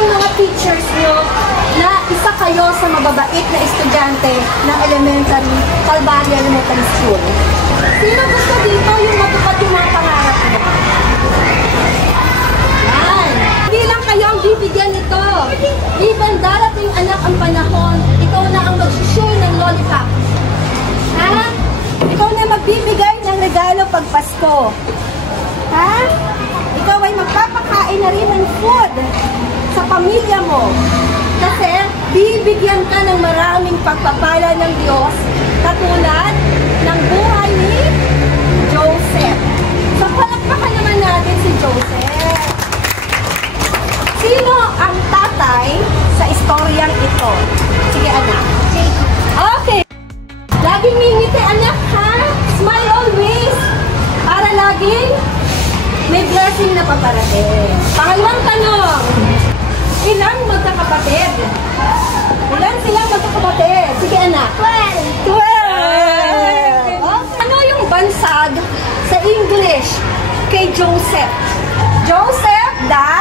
ang mga teachers nyo na isa kayo sa mababait na estudyante ng elementary Calvario Elementary School? Sino gusto dito yung matupad yung mga pangarap nyo? Yan. Hindi lang kayo ang bibigyan nito. Even darating anak ang panahon, ikaw na ang mag-share ng lollipop. Ha? Ikaw na magbibigay ng regalo pag Pasko. Ha? Ikaw ay magpapakain na rin ng food sa pamilya mo. Kasi bibigyan ka ng maraming pagpapala ng Diyos katulad ng buhay ni Joseph. So palakpakan naman natin si Joseph. Sino ang tatay sa istoryang ito? Sige anak. Okay. Laging mingiti anak ha? Smile always. Para laging may blessing na paparating. Pangalawang tanong. Ilang magkakapatid? Ilan silang magkakapatid? Sige anak. 12. 12. Okay. Ano yung bansag sa English kay Joseph? Joseph the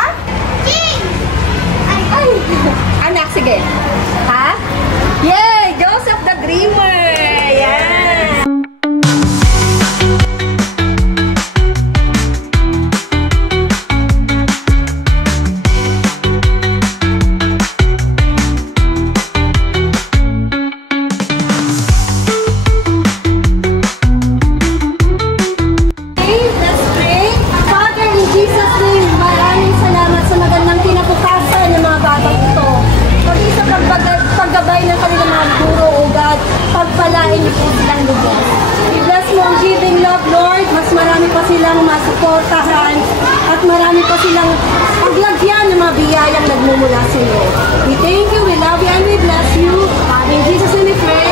King. Ay, anak, sige. Ha? Yay! Joseph the Dreamer. Yan. Paggabay ng kanilang mga guro o God, pagpalain niyo po silang lubos. I-bless mo ang giving love, Lord. Mas marami pa silang masuportahan at marami pa silang paglagyan ng mga biyayang nagmumula sa iyo. We thank you, we love you, and we bless you. In Jesus' name we pray.